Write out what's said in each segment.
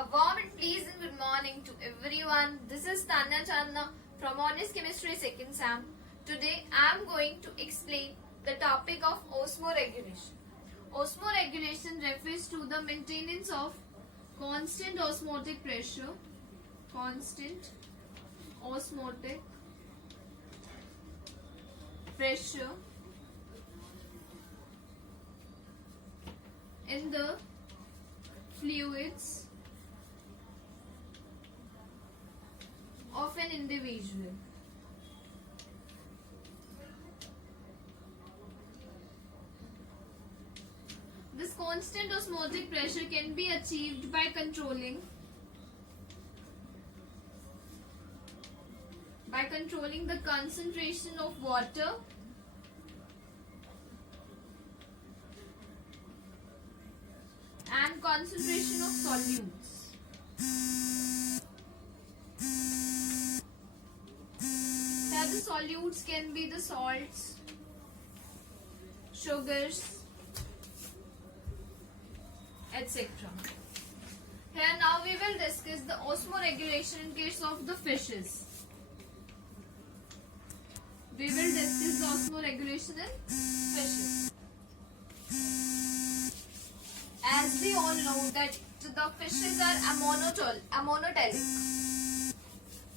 A warm and pleasant good morning to everyone. This is Tanya Chandna from Honest Chemistry 2nd Sam. Today I am going to explain the topic of osmoregulation. Osmoregulation refers to the maintenance of constant osmotic pressure in the fluids of an individual. This constant osmotic pressure can be achieved by controlling the concentration of water and concentration of solutes. Now the solutes can be the salts, sugars, etc. Here now we will discuss the osmoregulation in case of the fishes. We will discuss the osmoregulation in fishes. As we all know that the fishes are amonotelic.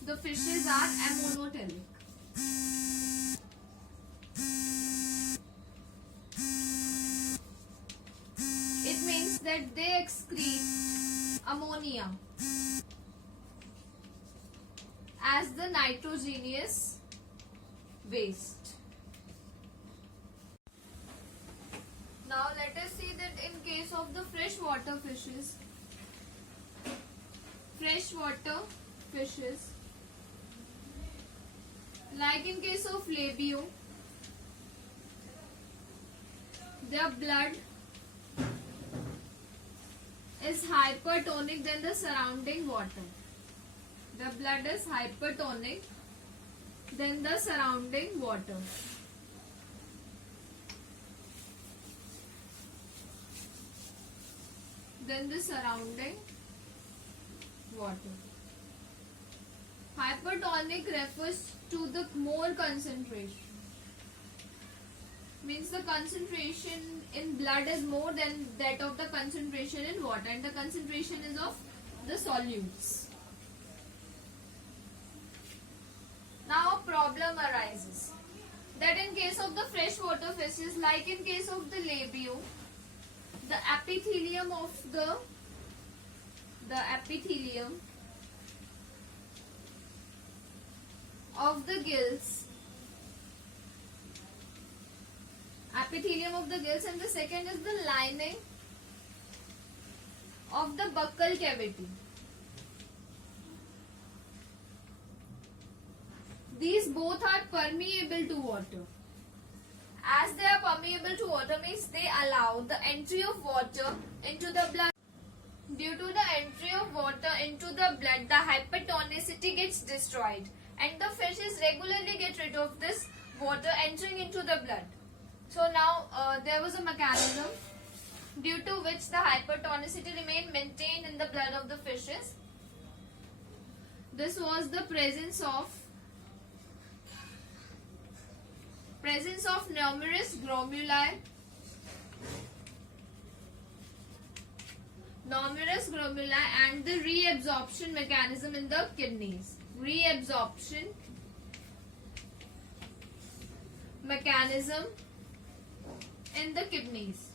The fishes are amonotelic. It means that they excrete ammonia as the nitrogenous waste. Now let us see that in case of the freshwater fishes, like in case of labio, their blood is hypertonic than the surrounding water. The blood is hypertonic than the surrounding water. Hypertonic refers to the more concentration. Means the concentration in blood is more than that of the concentration in water, and the concentration is of the solutes. Now a problem arises that in case of the freshwater fishes, like in case of the labio, the epithelium of the gills, and the second is the lining of the buccal cavity. These both are permeable to water. As they are permeable to water means they allow the entry of water into the blood. Due to the entry of water into the blood, the hypertonicity gets destroyed and the fishes regularly get rid of this water entering into the blood. So now there was a mechanism due to which the hypertonicity remained maintained in the blood of the fishes. This was the presence of numerous glomeruli and the reabsorption mechanism in the kidneys. Reabsorption mechanism in the kidneys.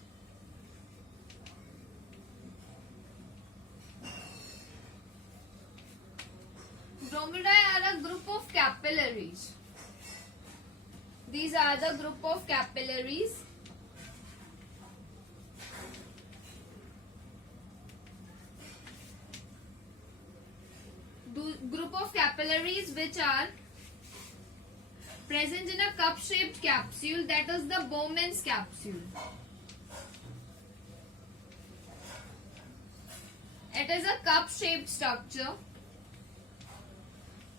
Glomeruli are a group of capillaries. These are the group of capillaries which are present in a cup-shaped capsule, that is the Bowman's capsule. It is a cup-shaped structure.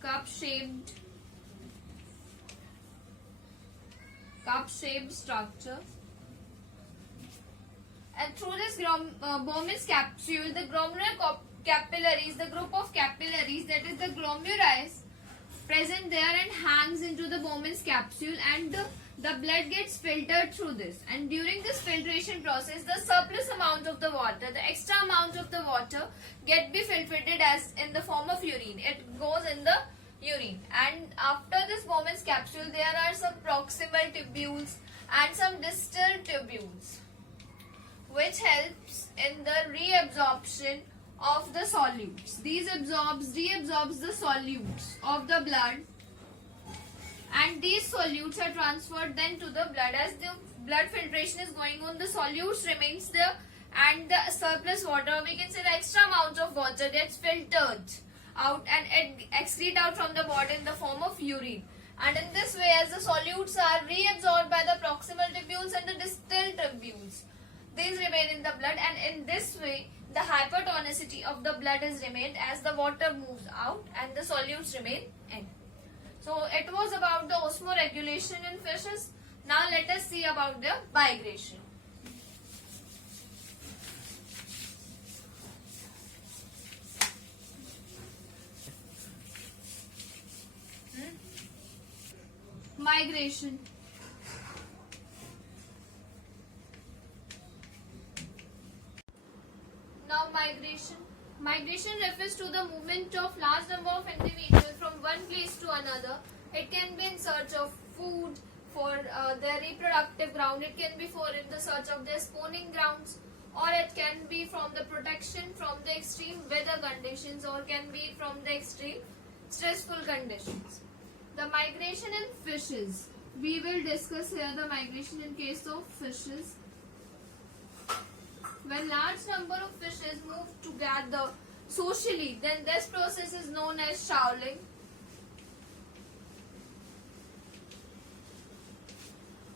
Cup-shaped structure. And through this Bowman's capsule, the glomerular capillary group of capillaries, that is the glomeruli, present there and hangs into the Bowman's capsule, and the blood gets filtered through this. And during this filtration process, the surplus amount of the water, the extra amount of the water get be filtrated as in the form of urine. It goes in the urine. And after this Bowman's capsule, there are some proximal tubules and some distal tubules, which helps in the reabsorption of the solutes. These reabsorbs the solutes of the blood, and these solutes are transferred then to the blood. As the blood filtration is going on, the solutes remains there, and the surplus water, we can say the extra amount of water, gets filtered out and excrete out from the body in the form of urine. And in this way, as the solutes are reabsorbed by the proximal tubules and the distal tubules, these remain in the blood, and in this way the hypertonicity of the blood is remained as the water moves out and the solutes remain in. So it was about the osmoregulation in fishes. Now let us see about the migration. Migration. Now migration. Migration refers to the movement of large number of individuals from one place to another. It can be in search of food, for their reproductive ground. It can be for in the search of their spawning grounds, or it can be from the protection from the extreme weather conditions, or can be from the extreme stressful conditions. The migration in fishes. We will discuss here the migration in case of fishes. When large number of fishes move together socially, then this process is known as shoaling.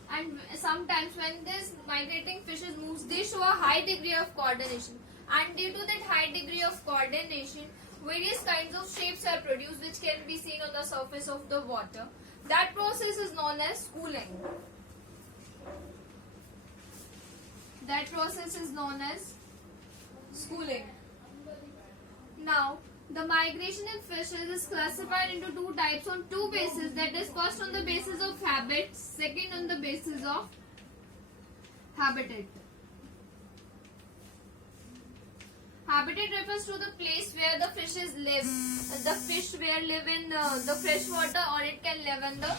And sometimes when this migrating fishes moves, they show a high degree of coordination. And due to that high degree of coordination, various kinds of shapes are produced which can be seen on the surface of the water. That process is known as schooling. That process is known as schooling. Now, the migration in fishes is classified into two types on two bases. That is, first on the basis of habits, second on the basis of habitat. Habitat refers to the place where the fishes live. The fish will live in the fresh water, or it can live in the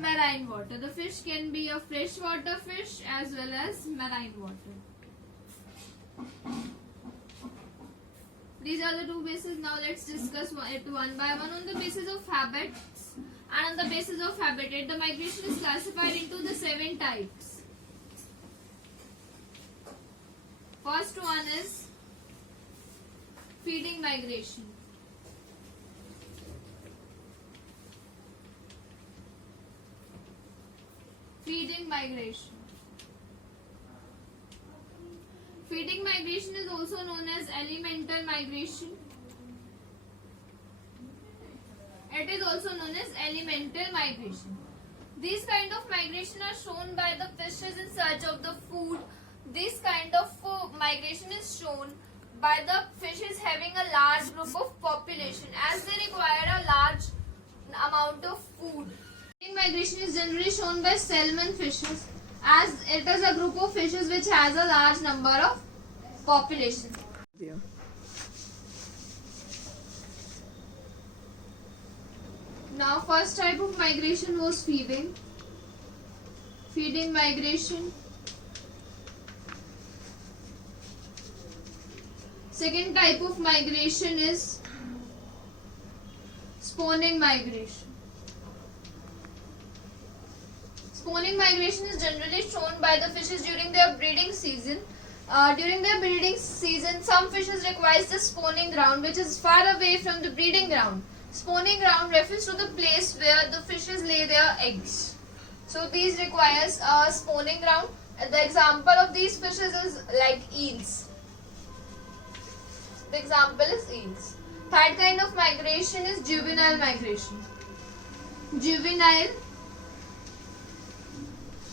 marine water. The fish can be a freshwater fish as well as marine water. These are the two bases. Now let's discuss it one by one. On the basis of habits and on the basis of habitat, the migration is classified into the 7 types. First one is feeding migration. Feeding migration. Feeding migration is also known as elemental migration. It is also known as elemental migration. These kind of migration are shown by the fishes in search of the food. This kind of migration is shown by the fishes having a large group of population, as they require a large amount of food. Feeding migration is generally shown by salmon fishes, as it is a group of fishes which has a large number of population. Yeah. Now, first type of migration was feeding. Feeding migration. Second type of migration is spawning migration. Spawning migration is generally shown by the fishes during their breeding season. During their breeding season, some fishes require the spawning ground, which is far away from the breeding ground. Spawning ground refers to the place where the fishes lay their eggs. So these requires a spawning ground. The example of these fishes is like eels. The example is eels. Third kind of migration is juvenile migration. Juvenile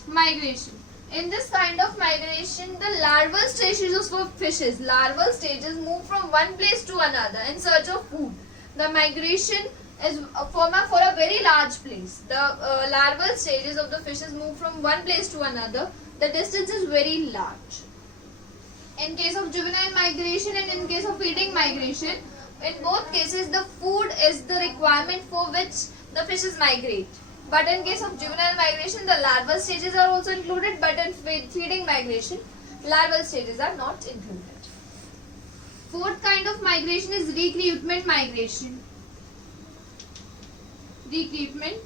migration. In this kind of migration, the larval stages of fishes, larval stages move from one place to another in search of food. The migration is for a very large place. The larval stages of the fishes move from one place to another. The distance is very large. In case of juvenile migration and in case of feeding migration, in both cases the food is the requirement for which the fishes migrate. But in case of juvenile migration, the larval stages are also included, but in feeding migration, larval stages are not included. Fourth kind of migration is recruitment migration. Recruitment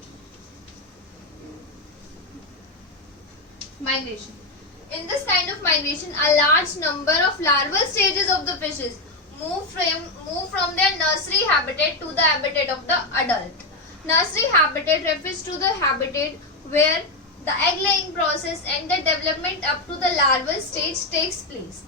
migration. In this kind of migration, a large number of larval stages of the fishes move from their nursery habitat to the habitat of the adult. Nursery habitat refers to the habitat where the egg laying process and the development up to the larval stage takes place.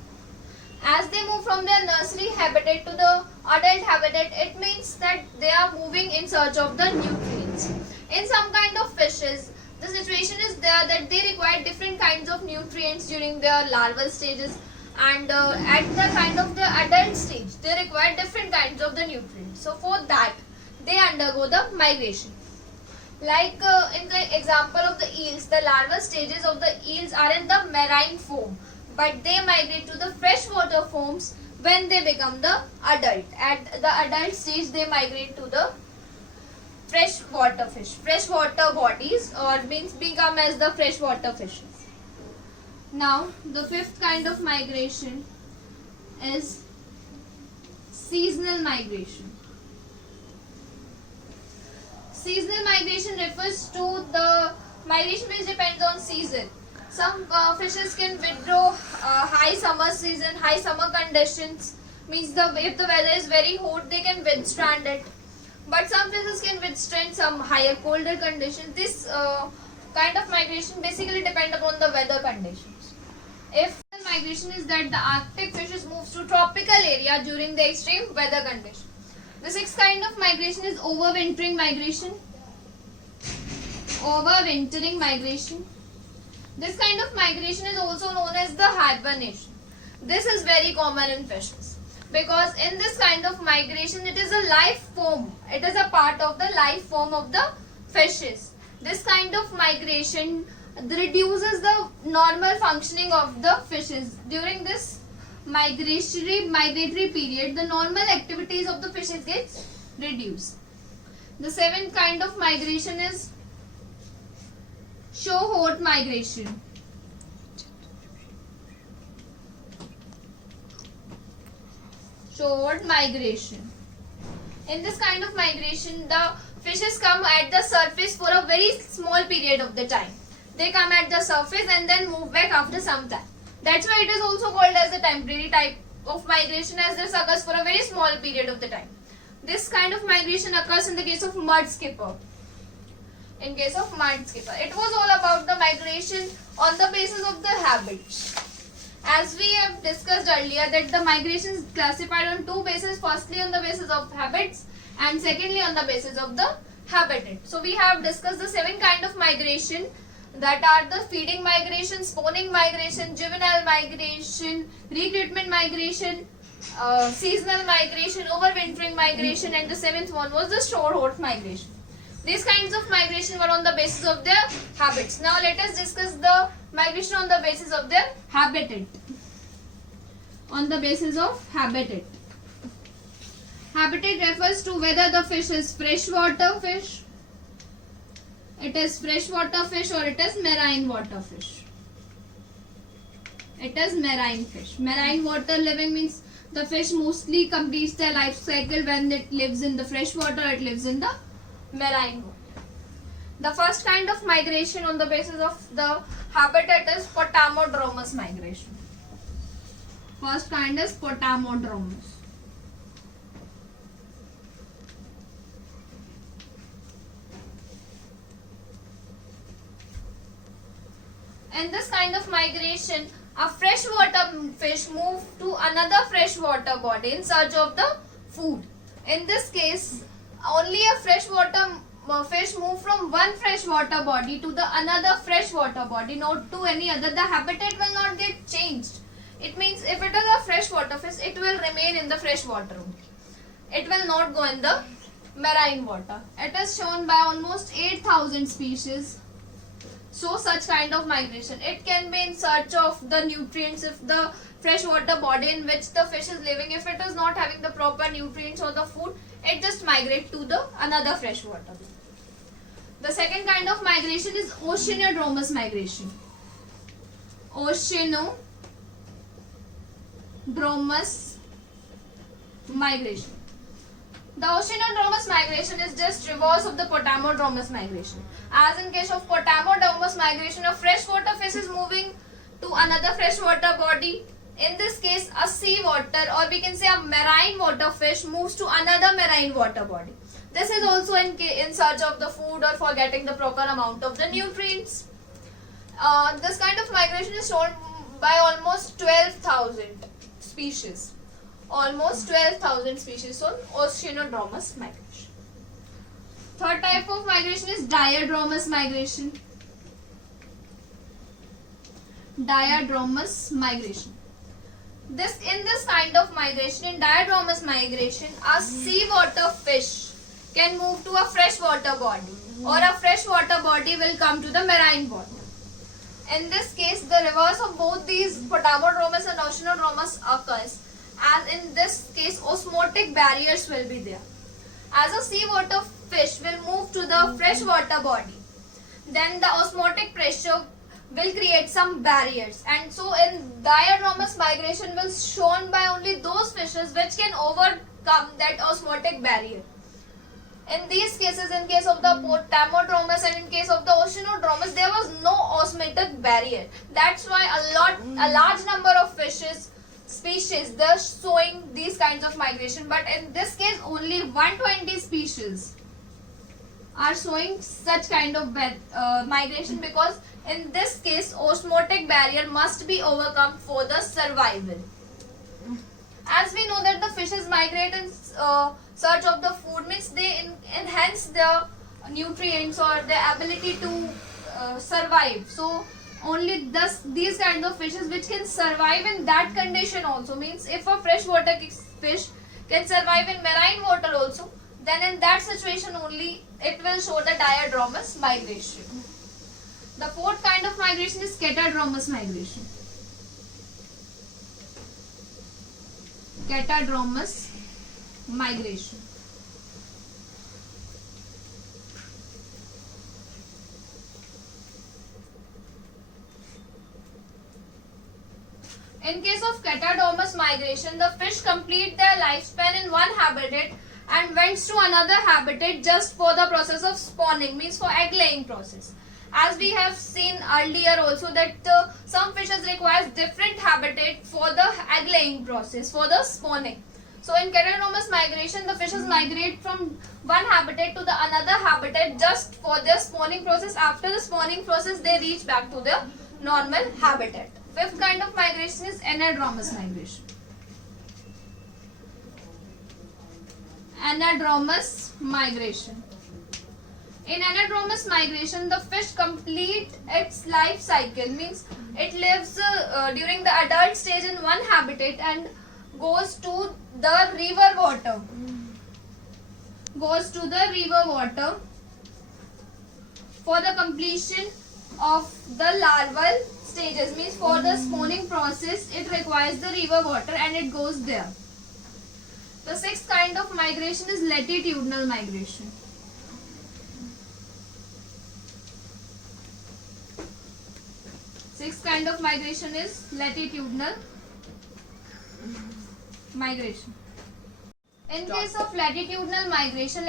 As they move from their nursery habitat to the adult habitat, it means that they are moving in search of the nutrients. In some kind of fishes, the situation is there that they require different kinds of nutrients during their larval stages, and at the kind of the adult stage, they require different kinds of the nutrients. So for that, they undergo the migration. Like in the example of the eels, the larval stages of the eels are in the marine form, but they migrate to the freshwater forms when they become the adult. At the adult stage, they migrate to the freshwater fish, freshwater bodies, or become as the freshwater fishes. Now, the fifth kind of migration is seasonal migration. Seasonal migration refers to the migration which depends on season. Some fishes can withdraw high summer season, high summer conditions. Means if the weather is very hot, they can withstand it. But some fishes can withstand some higher colder conditions. This kind of migration basically depend upon the weather conditions. If the migration is that the Arctic fishes move to tropical area during the extreme weather conditions. The sixth kind of migration is overwintering migration. Overwintering migration. This kind of migration is also known as the hibernation. This is very common in fishes because in this kind of migration it is a life form. It is a part of the life form of the fishes. This kind of migration reduces the normal functioning of the fishes. During this migratory period, the normal activities of the fishes gets reduced. The seventh kind of migration is shore-hort migration. Shore-hort migration. In this kind of migration, the fishes come at the surface for a very small period of the time. They come at the surface and then move back after some time. That's why it is also called as a temporary type of migration, as this occurs for a very small period of the time. This kind of migration occurs in the case of mud skipper. In case of mud skipper, it was all about the migration on the basis of the habits. As we have discussed earlier that the migration is classified on two bases. Firstly on the basis of habits and secondly on the basis of the habitat. So we have discussed the seven kind of migration, that are the feeding migration, spawning migration, juvenile migration, recruitment migration, seasonal migration, overwintering migration, and the seventh one was the shore-hort migration. These kinds of migration were on the basis of their habits. Now let us discuss the migration on the basis of their habitat. On the basis of habitat. Habitat refers to whether the fish is freshwater fish, it is freshwater fish, or it is marine water fish. It is marine fish. Marine water living means the fish mostly completes their life cycle when it lives in the fresh water, it lives in the marine water. The first kind of migration on the basis of the habitat is Potamodromous migration. First kind is Potamodromous. In this kind of migration, a freshwater fish moves to another freshwater body in search of the food. In this case, only a freshwater fish move from one freshwater body to the another freshwater body, not to any other, the habitat will not get changed. It means if it is a freshwater fish, it will remain in the freshwater only. It will not go in the marine water. It is shown by almost 8,000 species. So such kind of migration. It can be in search of the nutrients. If the freshwater body in which the fish is living, if it is not having the proper nutrients or the food, it just migrate to the another freshwater. The second kind of migration is oceanodromous migration. Oceanodromous migration. The oceanodromous migration is just reverse of the potamodromous migration. As in case of potamodromous migration, a freshwater fish is moving to another freshwater body. In this case, a seawater or we can say a marine water fish moves to another marine water body. This is also in search of the food or for getting the proper amount of the nutrients. This kind of migration is shown by almost 12,000 species. Almost 12,000 species on oceanodromous migration. Third type of migration is diadromous migration. Diadromous migration. In this kind of migration, in diadromous migration, a seawater fish can move to a freshwater body, or a freshwater body will come to the marine water. In this case, the reverse of both these potamodromous and oceanodromous occurs. As in this case, osmotic barriers will be there. As a seawater fish will move to the freshwater body, then the osmotic pressure will create some barriers, and so in diadromous migration will shown by only those fishes which can overcome that osmotic barrier. In these cases, in case of the potamodromous and in case of the oceanodromous, there was no osmotic barrier. That's why a large number of species they're showing these kinds of migration, but in this case only 120 species are showing such kind of migration, because in this case osmotic barrier must be overcome for the survival. As we know that the fishes migrate in search of the food, means they enhance their nutrients or their ability to survive. So only these kinds of fishes which can survive in that condition also, means if a freshwater fish can survive in marine water also, then in that situation only it will show the diadromous migration. The fourth kind of migration is catadromous migration. Catadromous migration. In case of catadromous migration, the fish complete their lifespan in one habitat and went to another habitat just for the process of spawning, means for egg laying process. As we have seen earlier also that some fishes requires different habitat for the egg laying process, for the spawning. So in catadromous migration, the fishes migrate from one habitat to the another habitat just for their spawning process. After the spawning process, they reach back to their normal habitat. Fifth kind of migration is anadromous migration. Anadromous migration. In anadromous migration, the fish complete its life cycle, means it lives during the adult stage in one habitat and goes to the river water. Goes to the river water for the completion of the larval stages, means for the spawning process it requires the river water and it goes there. The sixth kind of migration is latitudinal migration. Sixth kind of migration is latitudinal migration. In case of latitudinal migration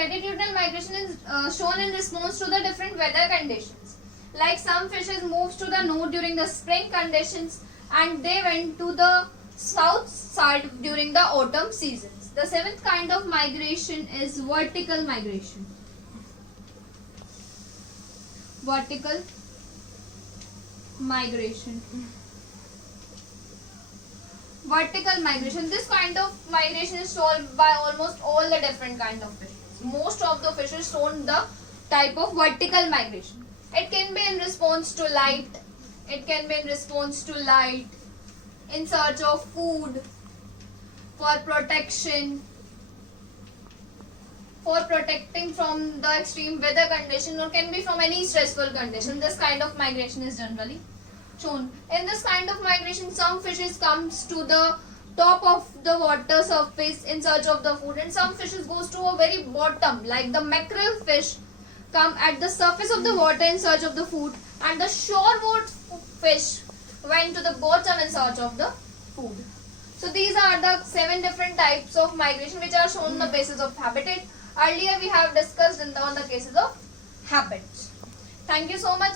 is shown in response to the different weather conditions. Like some fishes moves to the north during the spring conditions and they went to the south side during the autumn seasons. The seventh kind of migration is vertical migration. Vertical migration. Vertical migration. This kind of migration is shown by almost all the different kind of fishes. Most of the fishes shown the type of vertical migration. It can be in response to light. It can be in response to light, in search of food, for protection, for protecting from the extreme weather condition, or can be from any stressful condition. This kind of migration is generally shown. In this kind of migration, some fishes comes to the top of the water surface in search of the food, and some fishes goes to a very bottom, like the mackerel fish come at the surface of the water in search of the food, and the shoreward fish went to the bottom in search of the food. So these are the 7 different types of migration which are shown on the basis of habitat. Earlier we have discussed on the cases of habits. Thank you so much.